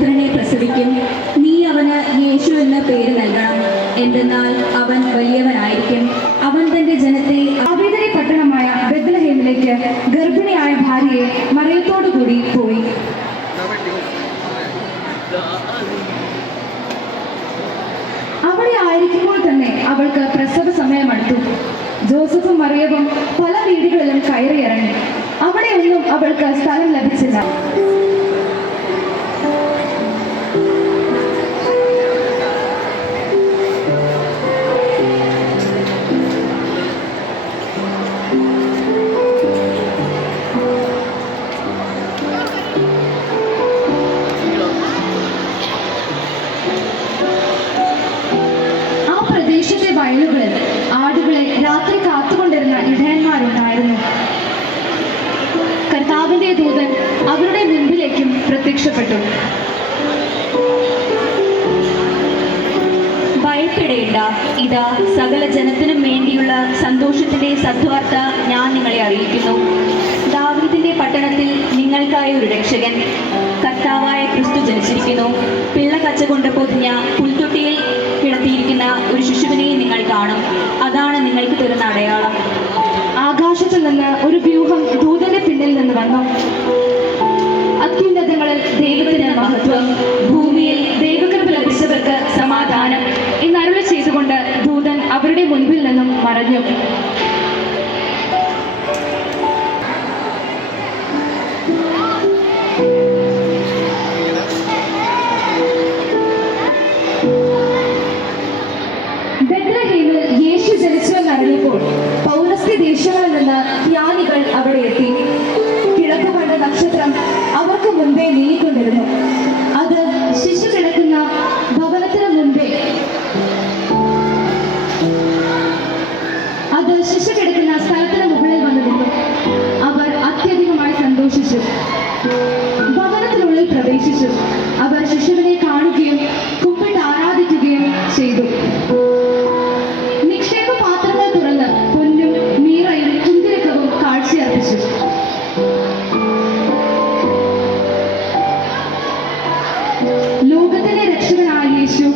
പുത്രനെ പ്രസവിക്കും. നീ അവന് യേശു എന്ന പേര് നൽകണം. എന്തെന്നാൽ അവൻ വലിയവനായിരിക്കും. അവൻ തന്റെ ജനത്തെ ദാവീദിന്റെ പട്ടണമായ ബെത്ലഹേമിലേക്ക് ഗർഭിണിയായ ഭാര്യയെ മറിയത്തോടുകൂടി പോയി. അവിടെ ആയിരിക്കുമ്പോൾ തന്നെ അവൾക്ക് പ്രസവ സമയമടുത്തു. ജോസഫും മറിയവും പല വീടുകളിലും കയറിയിറങ്ങി. അവിടെയൊന്നും അവൾക്ക് സ്ഥലം ലഭിച്ചില്ല. വയലുകളിൽ ആടുകളെ രാത്രി കാത്തുകൊണ്ടിരുന്ന ഇടയന്മാരുണ്ടായിരുന്നു. കർത്താവിന്റെ ദൂതൻ അവരുടെ മുൻപിലേക്കും പ്രത്യക്ഷപ്പെട്ടു. ഭയപ്പെടേണ്ട, ഇതാ സകല ജനത്തിനും വേണ്ടിയുള്ള സന്തോഷത്തിന്റെ സദ്വാർത്ത ഞാൻ നിങ്ങളെ അറിയിക്കുന്നു. ദാവീദിന്റെ പട്ടണത്തിൽ നിങ്ങൾക്കായി ഒരു രക്ഷകൻ, കർത്താവായ ക്രിസ്തു ജനിച്ചിരിക്കുന്നു. പിള്ള കച്ച കൊണ്ട് പൊതിഞ്ഞ പുൽത്തൊട്ടിയിൽ കിടത്തിയിരിക്കുന്ന ഒരു ശിശുവിനെ നിങ്ങൾ കാണും. അതാണ് നിങ്ങൾക്ക് തരുന്ന അടയാളം. ആകാശത്തു നിന്ന് ഒരു വ്യൂഹം ദൂതന്റെ പിന്നിൽ നിന്ന് വന്നു. അത്യുന്നതങ്ങളിൽ ദൈവത്തിന് മഹത്വം, ഭൂമിയിൽ ദൈവകൃപ ലഭിച്ചവർക്ക് സമാധാനം എന്നരുളി ചെയ്തുകൊണ്ട് ദൂതൻ അവരുടെ മുൻപിൽ നിന്നും മറഞ്ഞു. യേശു ജനിച്ചുവെന്നറിഞ്ഞപ്പോൾ പൗരസ്ത്യ ദേശങ്ങളിൽ നിന്ന് ജ്ഞാനികൾ അവിടെ എത്തി. കിഴക്ക് കണ്ട നക്ഷത്രം അവർക്ക് മുൻപേ നീങ്ങിക്കൊണ്ടിരുന്നു. അത് ശിശു കിടക്കുന്ന ഭവനത്തിന് മുൻപേ സ്ഥലത്തിന് മുകളിൽ വന്നു നിന്നു. അവർ അത്യധികമായി സന്തോഷിച്ചു. ഭവനത്തിനുള്ളിൽ പ്രവേശിച്ചു. അവർ ശിശുവിനെ കാണുകയും കുമ്പിട്ട് ആരാധിക്കുകയും ചെയ്തു. ലോകത്തിന്റെ രക്ഷകനായ യേശു